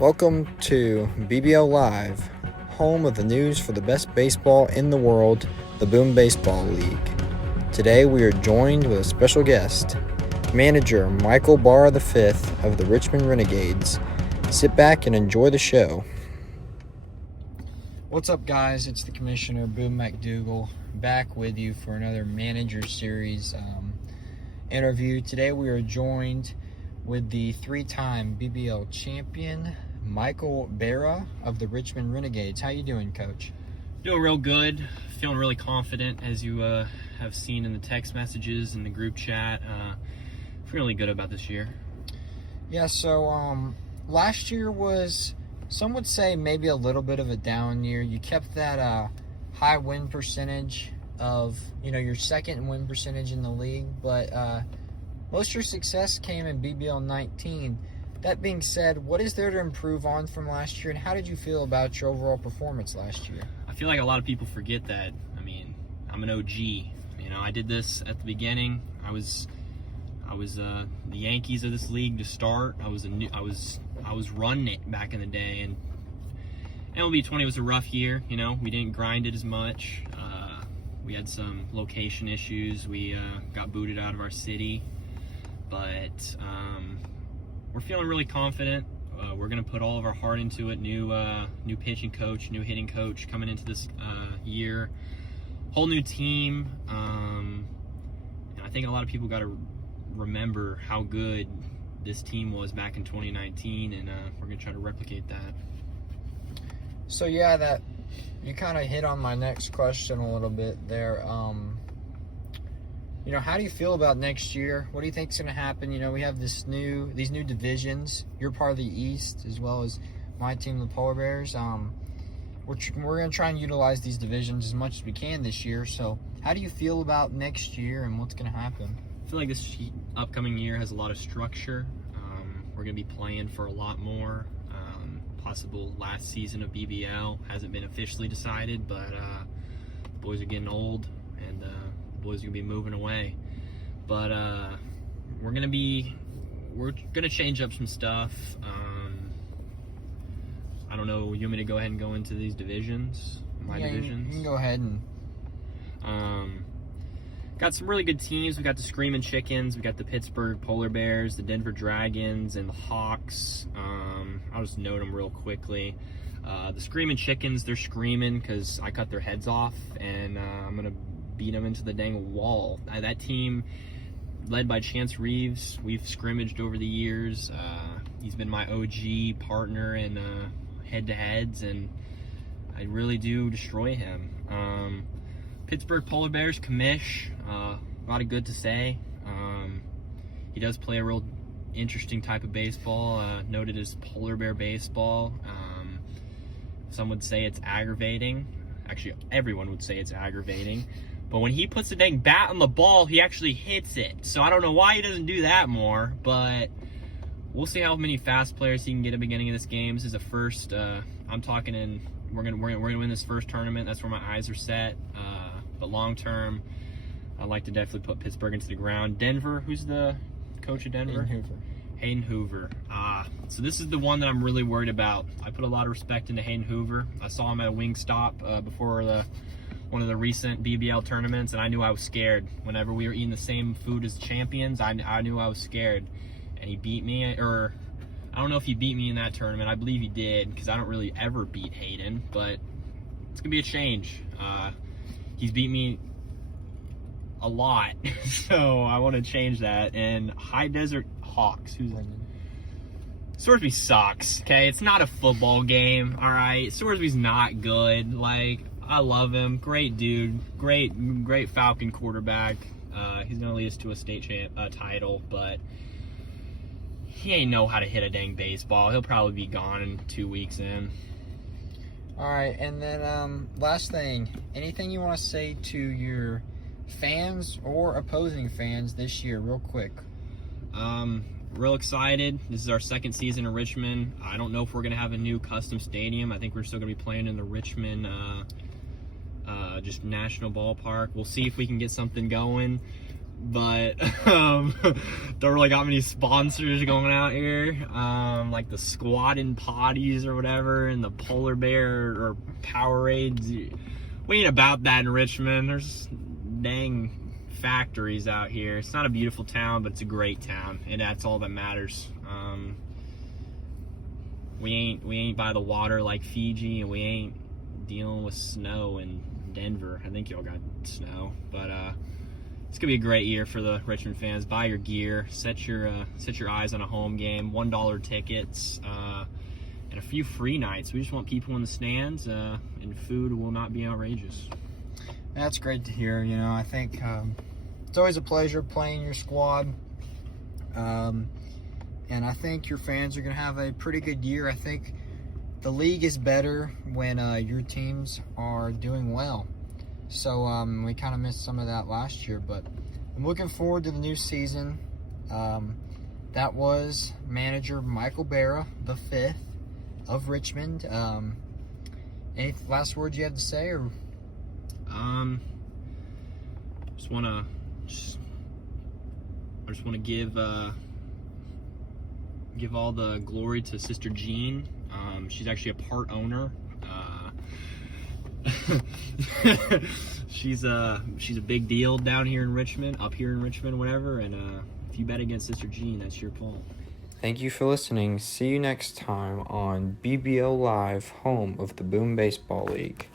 Welcome to BBL Live, home of the news for the best baseball in the world, the Boom Baseball League. Today we are joined with a special guest, manager Coach Bara V of the Richmond Renegades. Sit back and enjoy the show. What's up, guys? It's the Commissioner, Boom McDougal, back with you for another Manager Series interview. Today we are joined with the three-time BBL champion, Coach Bara of the Richmond Renegades. How you doing, Coach? Doing real good. Feeling really confident, as you have seen in the text messages and the group chat. Feeling really good about this year. Yeah, so last year was, some would say, maybe a little bit of a down year. You kept that high win percentage of, your second win percentage in the league, but most of your success came in BBL 19. That being said, what is there to improve on from last year, and how did you feel about your overall performance last year? I feel like a lot of people forget that. I'm an OG. I did this at the beginning. I was the Yankees of this league to start. I was running it back in the day, and MLB 20 was a rough year. We didn't grind it as much. We had some location issues. We got booted out of our city. But we're feeling really confident. We're going to put all of our heart into it. New pitching coach, new hitting coach coming into this year. Whole new team. And I think a lot of people got to remember how good this team was back in 2019, and we're going to try to replicate that. So yeah, that you kind of hit on my next question a little bit there. How do you feel about next year? What do you think is going to happen? We have these new divisions. You're part of the East, as well as my team, the Polar Bears. We're going to try and utilize these divisions as much as we can this year. So how do you feel about next year and what's going to happen? I feel like this upcoming year has a lot of structure. We're going to be playing for a lot more. Possible last season of BBL hasn't been officially decided, but the boys are getting old, and the boys are gonna be moving away. But we're gonna change up some stuff. I don't know. You want me to go ahead and go into these divisions? Divisions. You can go ahead and. Got some really good teams. We got the Screaming Chickens. We got the Pittsburgh Polar Bears, the Denver Dragons, and the Hawks. I'll just note them real quickly. The Screaming Chickens, they're screaming because I cut their heads off, and I'm going to beat them into the dang wall. That team, led by Chance Reeves, we've scrimmaged over the years. He's been my OG partner in head-to-heads, and I really do destroy him. Pittsburgh Polar Bears, Commish, a lot of good to say. He does play a real interesting type of baseball, noted as polar bear baseball. Some would say it's aggravating. Actually, everyone would say it's aggravating. But when he puts the dang bat on the ball, he actually hits it. So I don't know why he doesn't do that more, but we'll see how many fast players he can get at the beginning of this game. This is the first, I'm talking in, we're gonna win this first tournament. That's where my eyes are set. But long term, I'd like to definitely put Pittsburgh into the ground. Denver, who's the coach of Denver? Hayden Hoover. So this is the one that I'm really worried about. I put a lot of respect into Hayden Hoover. I saw him at a Wingstop before one of the recent BBL tournaments, and I knew I was scared. Whenever we were eating the same food as champions, I knew I was scared. And he beat me, or I don't know if he beat me in that tournament. I believe he did, because I don't really ever beat Hayden, but it's going to be a change. He's beat me a lot, so I want to change that. And High Desert Hawks, who's Sorsby sucks, okay? It's not a football game, all right? Sorsby's not good. I love him. Great dude. Great Falcon quarterback. He's going to lead us to a state title, but he ain't know how to hit a dang baseball. He'll probably be gone in 2 weeks in. All right, and then last thing, anything you want to say to your fans or opposing fans this year, real quick? Real excited. This is our second season in Richmond. I don't know if we're going to have a new custom stadium. I think we're still going to be playing in the Richmond just national ballpark. We'll see if we can get something going. but don't really got many sponsors going out here. Like the squat and potties or whatever, and the polar bear or Powerades. We ain't about that in Richmond. There's dang factories out here. It's not a beautiful town, but it's a great town, and that's all that matters. We ain't by the water like Fiji, and we ain't dealing with snow in Denver. I think y'all got snow, but it's gonna be a great year for the Richmond fans. Buy your gear, set your eyes on a home game. $1 tickets, and a few free nights. We just want people in the stands, and food will not be outrageous. That's great to hear. You know, I think it's always a pleasure playing your squad. And I think your fans are going to have a pretty good year. I think the league is better when your teams are doing well. So we kind of missed some of that last year, but I'm looking forward to the new season. That was manager Michael Bara, the 5th of Richmond. Any last words you have to say? Or just want to give all the glory to Sister Jean. She's actually a part owner. She's a big deal down here in Richmond, up here in Richmond, whatever. And if you bet against Sister Jean, that's your fault. Thank you for listening. See you next time on BBO Live, home of the Boom Baseball League.